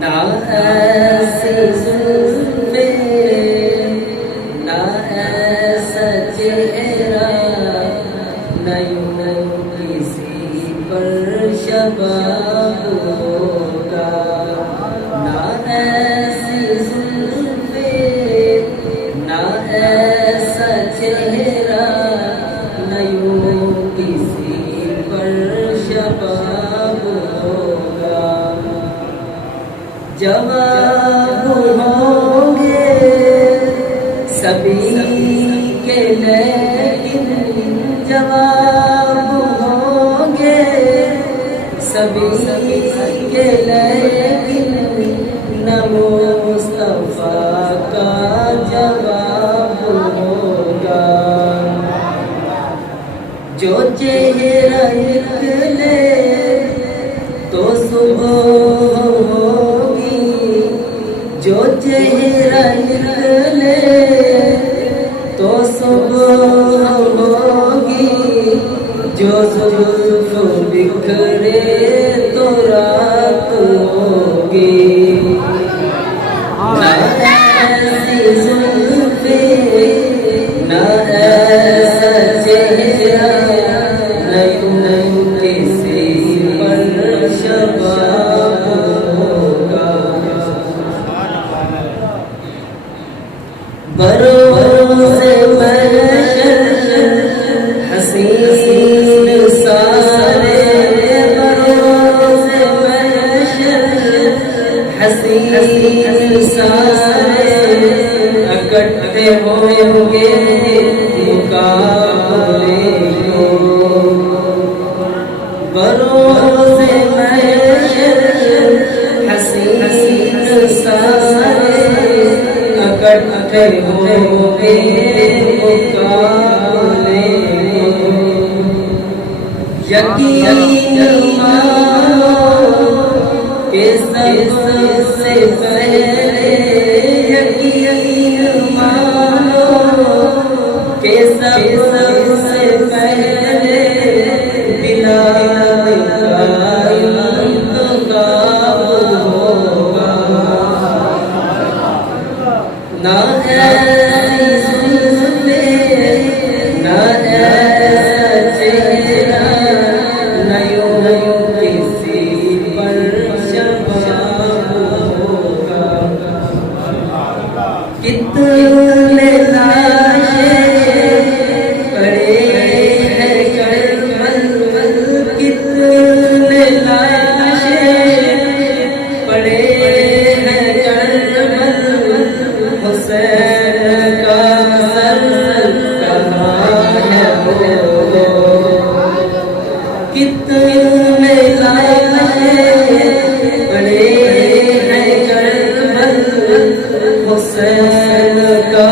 نہ ایسی زلفیں نہ ایسا چہرہ نہ یوں کسی پر شباب ہوگا نہ ایسی زلفیں نہ ایسا چہرہ نہ یوں کسی پر شباب ہوگا جواب ہوں گے سبھی کے لیکن جواب ہوں گے سبھی کے لیکن نہ مصطفیٰ کا جواب ہوگا جو چہرہ نکلے تو صبح ہوگی جو چہرہ نکلے تو صبح ہوگی جو زلف بکھرے تو رات ہوگی نہ ایسی زلفیں نہ ایسا چہرہ نہ یوں کسی پر شباب ہوگا بروز محشر حسین سارے بروز محشر حسین سارے اکٹھے ہوں گے مقابلے کو بروز محشر حسین سارے اکٹھے ہوں گے مقابلے کو یقین مانو کہ سب سے پہلے یقین مانو کہ سب سے پہلے بلال کا انتخاب ہوگا نہ ایسی زلفیں نہ ایسا چہرہ نہ یوں کسی پر شباب ہوگا کتنے لاشیں پڑے ہیں کربل کتنے لاشیں پڑے ہیں کربل حسین کا سر کہاں ہے وہ کتنے لاشیں پڑے ہیں کربل حسین کا